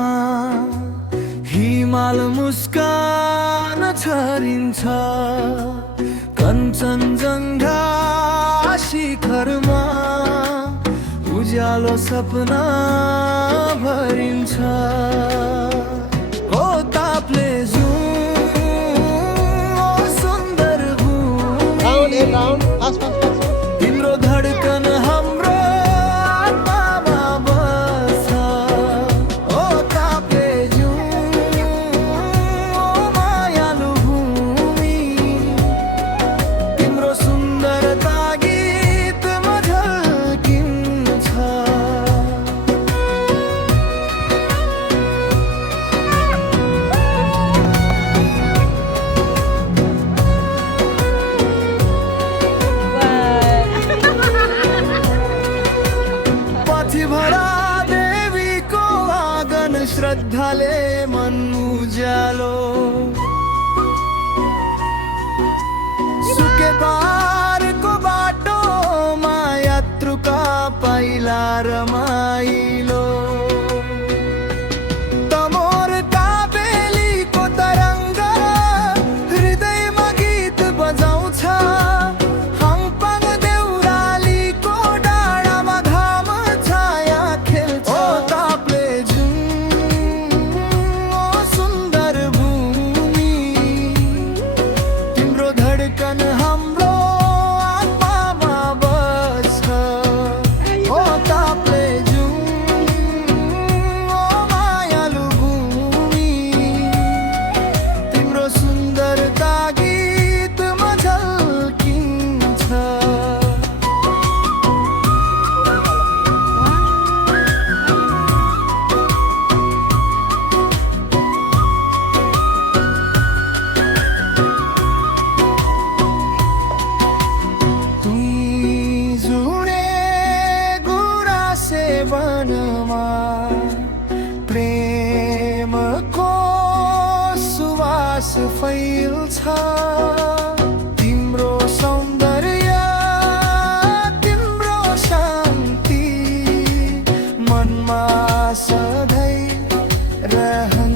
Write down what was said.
आकाशमा हिमाल मुस्कान छरिन्छ, कञ्चनजङ्घा शिखरमा उज्यालो सपना भरिन्छ। ओ ताप्लेजुङ ओ सुन्दर भूमि, तिम्रो धडकन हाम्रो आत्मामा बस्छ। ओ ताप्लेजुङ ओ मायालु भूमि, तिम्रो सुन्दरता गीतमा झल्किन्छ। पथिभरा देवीको आँगन श्रद्धाले मन उज्यालो, सुके पारको बाटोमा यात्रुका पाइला रमाइलो। तमोरका बेलीको तरङ्ग हृदयमा गीत बजाउँछ, हाङपाङ देउरालीको डाँडामा घाम छाया खेल्छ। ओ ताप्लेजुङ ओ सुन्दर भूमि, तिम्रो धडकन हाम्रो आत्मामा बस्छ। ओ ताप्लेजुङ ओ मायालु भूमि, तिम्रो सुन्दरता गीतमा झल्किन्छ। जुने गुराँसे वनमा प्रेमको सुवास फैल्छ। तिम्रो सौन्दर्य तिम्रो शान्ति मनमा सधैँ रहन्छ।